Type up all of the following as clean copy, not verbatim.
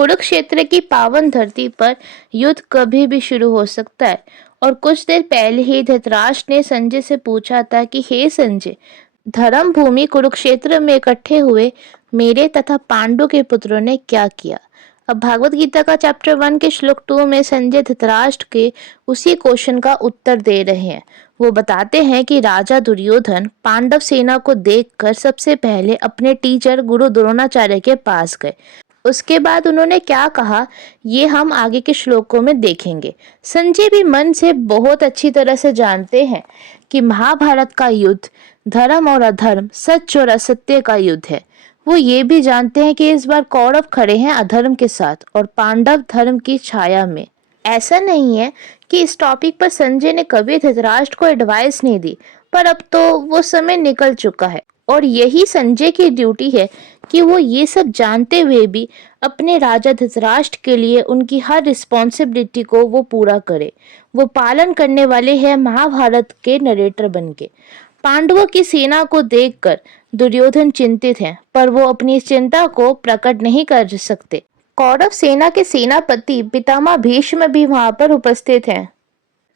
कुरुक्षेत्र की पावन धरती पर युद्ध कभी भी शुरू हो सकता है। और कुछ देर पहले ही धृतराष्ट्र ने संजय से पूछा था कि हे संजय, धर्म भूमि कुरुक्षेत्र में इकट्ठे हुए मेरे तथा पांडु के पुत्रों ने क्या किया। अब भागवत गीता का चैप्टर 1 के श्लोक 2 में संजय धृतराष्ट्र के उसी क्वेश्चन का उत्तर दे रहे हैं। वो बताते हैं कि राजा दुर्योधन पांडव सेना को देखकर सबसे पहले अपने टीचर गुरु द्रोणाचार्य के पास गए। उसके बाद उन्होंने क्या कहा, ये हम आगे के श्लोकों में देखेंगे। संजय भी मन से बहुत अच्छी तरह से जानते हैं कि महाभारत का युद्ध धर्म और अधर्म, सच और असत्य का युद्ध है। वो ये भी जानते हैं कि इस बार कौरव खड़े हैं अधर्म के साथ और पांडव धर्म की छाया में। ऐसा नहीं है कि इस टॉपिक पर संजय ने कभी धृतराष्ट्र को एडवाइस नहीं दी, पर अब तो वो समय निकल चुका है और यही संजय की ड्यूटी है कि वो ये सब जानते हुए भी अपने राजा धृतराष्ट्र के लिए उनकी हर रिस्पॉन्सिबिलिटी को वो पूरा करे। वो पालन करने वाले हैं महाभारत के नरेटर बनके। पांडवों की सेना को देखकर दुर्योधन चिंतित हैं, पर वो अपनी इस चिंता को प्रकट नहीं कर सकते। कौरव सेना के सेनापति पितामह भीष्म भी वहां पर उपस्थित हैं।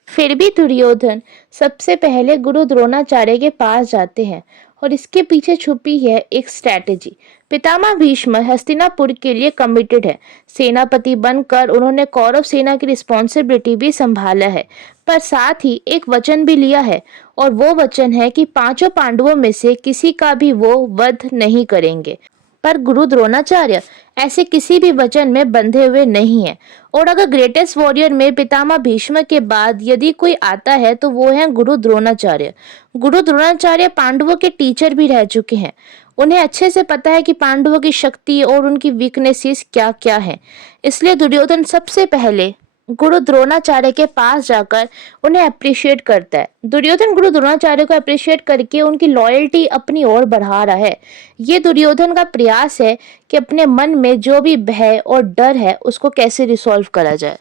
फिर भी दुर्योधन सबसे पहले गुरु द्रोणाचार्य के पास जाते हैं और इसके पीछे छुपी है एक स्ट्रैटेजी। पितामह भीष्म हस्तिनापुर के लिए कमिटेड है। सेनापति बनकर उन्होंने कौरव सेना की रिस्पॉन्सिबिलिटी भी संभाला है, पर साथ ही एक वचन भी लिया है और वो वचन है कि पांचों पांडवों में से किसी का भी वो वध नहीं करेंगे। पर गुरु द्रोणाचार्य ऐसे किसी भी वचन में बंधे हुए नहीं है। और अगर ग्रेटेस्ट वॉरियर में पितामह भीष्म के बाद यदि कोई आता है तो वो है गुरु द्रोणाचार्य। गुरु द्रोणाचार्य पांडवों के टीचर भी रह चुके हैं। उन्हें अच्छे से पता है कि पांडवों की शक्ति और उनकी वीकनेसेस क्या क्या है। इसलिए दुर्योधन सबसे पहले गुरु द्रोणाचार्य के पास जाकर उन्हें अप्रिशिएट करता है। दुर्योधन गुरु द्रोणाचार्य को अप्रिशिएट करके उनकी लॉयल्टी अपनी ओर बढ़ा रहा है। ये दुर्योधन का प्रयास है कि अपने मन में जो भी भय और डर है उसको कैसे रिसॉल्व करा जाए।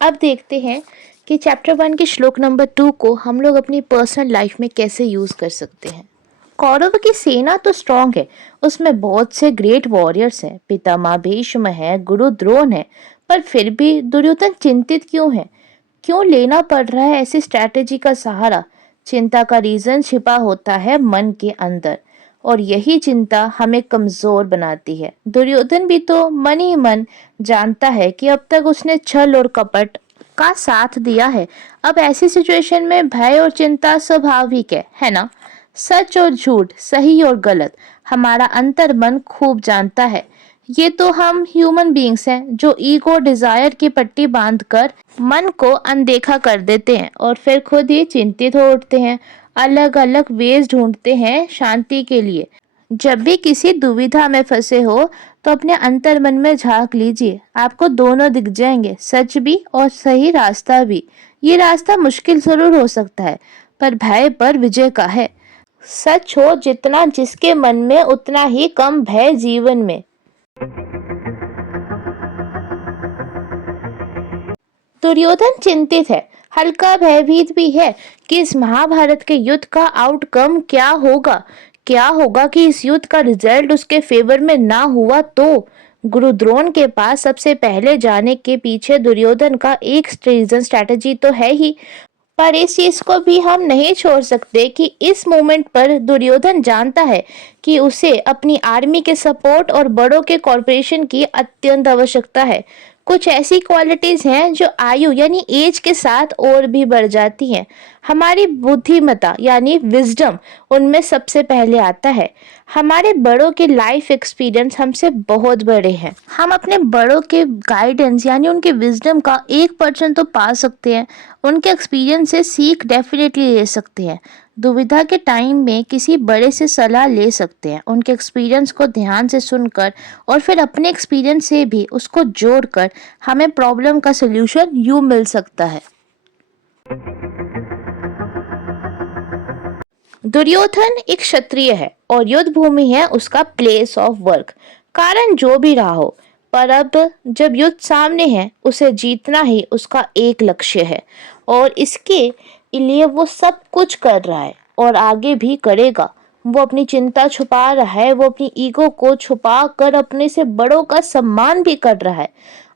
अब देखते हैं कि चैप्टर 1 के श्लोक नंबर 2 को हम लोग अपनी पर्सनल लाइफ में कैसे यूज कर सकते हैं। कौरव की सेना तो स्ट्रांग है, उसमें बहुत से ग्रेट वॉरियर्स हैं, पितामह भीष्म है, गुरु द्रोण है, पर फिर भी दुर्योधन चिंतित क्यों है? क्यों लेना पड़ रहा है ऐसी स्ट्रैटेजी का सहारा? चिंता का रीजन छिपा होता है मन के अंदर और यही चिंता हमें कमजोर बनाती है। दुर्योधन भी तो मन ही मन जानता है कि अब तक उसने छल और कपट का साथ दिया है। अब ऐसी सिचुएशन में भय और चिंता स्वाभाविक है ना? सच और झूठ, सही और गलत हमारा अंतर मन खूब जानता है। ये तो हम ह्यूमन बीइंग्स हैं जो ईगो डिजायर की पट्टी बांधकर मन को अनदेखा कर देते हैं और फिर खुद ही चिंतित हो उठते हैं। अलग अलग वेज ढूंढते हैं शांति के लिए। जब भी किसी दुविधा में फंसे हो तो अपने अंतर मन में झांक लीजिए, आपको दोनों दिख जाएंगे, सच भी और सही रास्ता भी। ये रास्ता मुश्किल जरूर हो सकता है पर भय पर विजय का है। सच हो जितना जिसके मन में उतना ही कम भय जीवन में। दुर्योधन चिंतित है, हल्का भयभीत भी है कि इस महाभारत के युद्ध का आउटकम क्या होगा। क्या होगा कि इस युद्ध का रिजल्ट उसके फेवर में ना हुआ तो? गुरु द्रोण के पास सबसे पहले जाने के पीछे दुर्योधन का एक रीजन स्ट्रैटेजी तो है ही, पर इस चीज को भी हम नहीं छोड़ सकते कि इस मोमेंट पर दुर्योधन जानता है कि उसे अपनी आर्मी के सपोर्ट और बड़ों के कॉर्पोरेशन की अत्यंत आवश्यकता है। कुछ ऐसी क्वालिटीज हैं जो आयु यानी एज के साथ और भी बढ़ जाती हैं। हमारी बुद्धिमत्ता यानी विजडम उनमें सबसे पहले आता है। हमारे बड़ों के लाइफ एक्सपीरियंस हमसे बहुत बड़े हैं। हम अपने बड़ों के गाइडेंस यानी उनके विजडम का 1% तो पा सकते हैं। उनके एक्सपीरियंस से सीख डेफिनेटली ले सकते हैं। दुविधा के टाइम में किसी बड़े से सलाह ले सकते हैं। उनके एक्सपीरियंस को ध्यान से सुनकर और फिर अपने एक्सपीरियंस से भी उसको जोड़कर हमें प्रॉब्लम का सलूशन यूं मिल सकता है। दुर्योधन एक क्षत्रिय है और युद्ध भूमि है उसका प्लेस ऑफ वर्क। कारण जो भी रहा हो, पर अब जब युद्ध सामने है उसे जीतना ही उसका एक लक्ष्य है और इसके लिए वो सब कुछ कर रहा है। और आगे भी करेगा। वो अपनी चिंता छुपा रहा है, वो अपनी ईगो को छुपा कर अपने से बड़ों का सम्मान भी कर रहा है।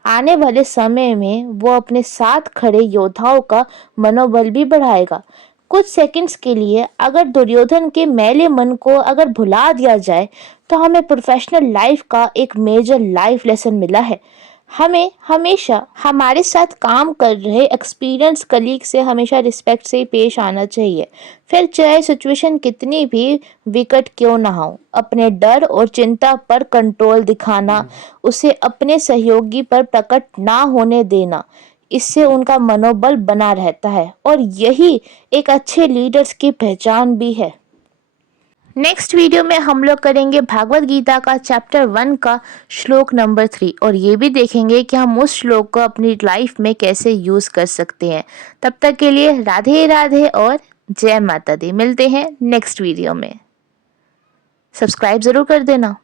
आने वाले समय में वो अपने साथ खड़े योद्धाओं का मनोबल भी बढ़ाएगा। कुछ सेकंड्स के लिए अगर दुर्योधन के मैले मन को अगर भुला दिया जाए तो हमें प्रोफेशनल लाइफ का एक मेजर लाइफ लेसन मिला है। हमें हमेशा हमारे साथ काम कर रहे एक्सपीरियंस कलीग से हमेशा रिस्पेक्ट से पेश आना चाहिए, फिर चाहे सिचुएशन कितनी भी विकट क्यों ना हो। अपने डर और चिंता पर कंट्रोल दिखाना, उसे अपने सहयोगी पर प्रकट ना होने देना, इससे उनका मनोबल बना रहता है और यही एक अच्छे लीडर्स की पहचान भी है। नेक्स्ट वीडियो में हम लोग करेंगे भागवत गीता का चैप्टर 1 का श्लोक नंबर 3 और ये भी देखेंगे कि हम उस श्लोक को अपनी लाइफ में कैसे यूज कर सकते हैं। तब तक के लिए राधे राधे और जय माता दी। मिलते हैं नेक्स्ट वीडियो में। सब्सक्राइब जरूर कर देना।